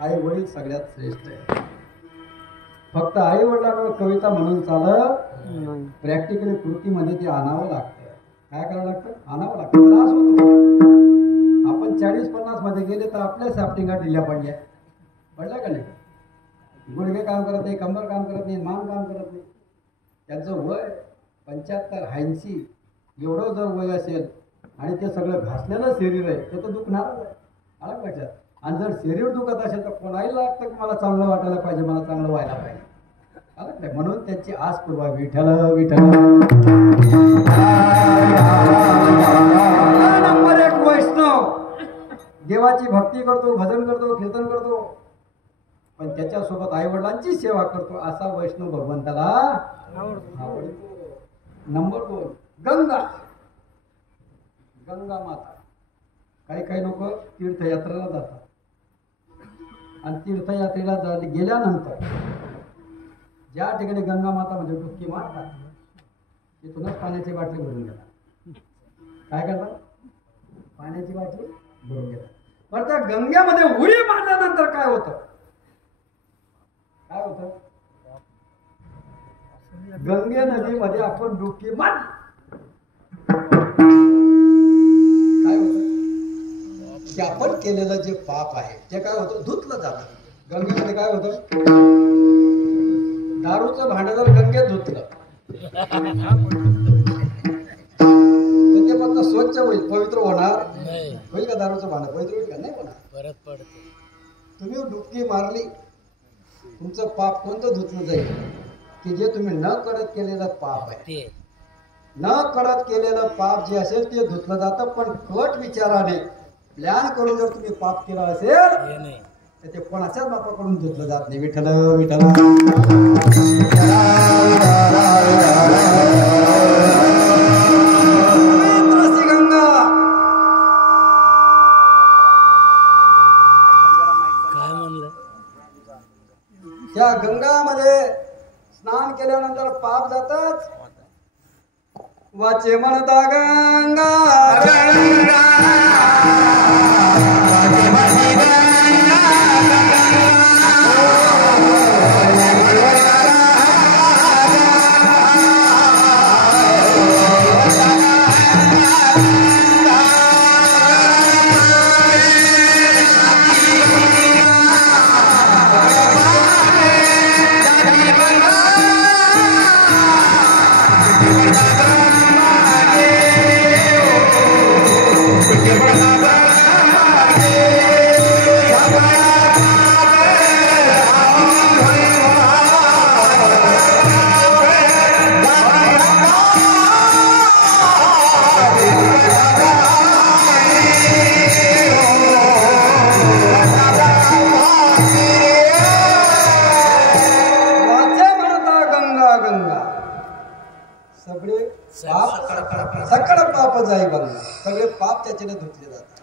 आई वडील सगळ्यात श्रेष्ठ आहे. फक्त आई वडिलांवर कविता म्हणून चालत, प्रॅक्टिकली कृतीमध्ये ते आणावं लागतं. काय करावं लागतं? आणावं लागतं. त्रास होतो. आपण 40-50 मध्ये गेले तर आपल्या साफ्टिंगा ढिल्या पडल्या का नाही? गुडघे काम करत नाही, कंबर काम करत नाही, मान काम करत नाही. त्यांचं वय 75-80 एवढं जर वय असेल आणि ते सगळं घासलेलं शरीर आहे तर दुखणारच आहे. आलं लक्षात? आणि जर शरीर दुखत असेल तर कोणाही लागतं की मला चांगलं वाटायला पाहिजे, मला चांगलं व्हायला पाहिजे. आलं? म्हणून त्यांची आस पूर्वा विठ्ठल विठ्ठल. नंबर 1 वैष्णव. देवाची भक्ती करतो, भजन करतो, कीर्तन करतो, पण त्याच्यासोबत आई वडिलांची सेवा करतो असा वैष्णव भगवंताला आवडतो. नंबर 2 गंगा. गंगा माता. काही लोक तीर्थयात्रेला जातात आणि तीर्थयात्रेला गेल्यानंतर ज्या ठिकाणी गंगा माता म्हणजे डुबकी मारतात तिथूनच पाण्याची बाटली भरून घेतात. काय करतात? पाण्याची बाटली भरून घेतात. पण त्या गंगेमध्ये उडी मारल्यानंतर काय होतं? गंगे नदीमध्ये आपण डुबकी मारली काय होतं? की आपण केलेलं जे पाप आहे ते काय होतं? धुतलं जातं. गंगेमध्ये काय होतं? दारूचं भांडं जर गंगेत धुतलं तर ते फक्त स्वच्छ होईल, पवित्र होणार होईल का? दारूचं भांडं पवित्र होईल का? नाही होणार. परत पडते. तुम्ही डुबकी मारली, तुमचं पाप कोणतं धुतलं जाईल? की जे तुम्ही न करत केलेलं पाप आहे. न करत केलेलं पाप जे असेल ते धुतलं जातं. पण कट विचाराने प्लॅन करून जर तुम्ही पाप केलं असेल तर ते कोणाच्याच बापाकडून धुतलं जात नाही. विठ्ठल विठ्ठल. गंगा काय म्हणलं? त्या गंगामध्ये स्नान केल्यानंतर पाप जातच. वाचे म्हणता गंगा गंगा सगळे पाप सकळ पाप जाई बघा. सगळे पाप त्याच्याने धुतले जातात.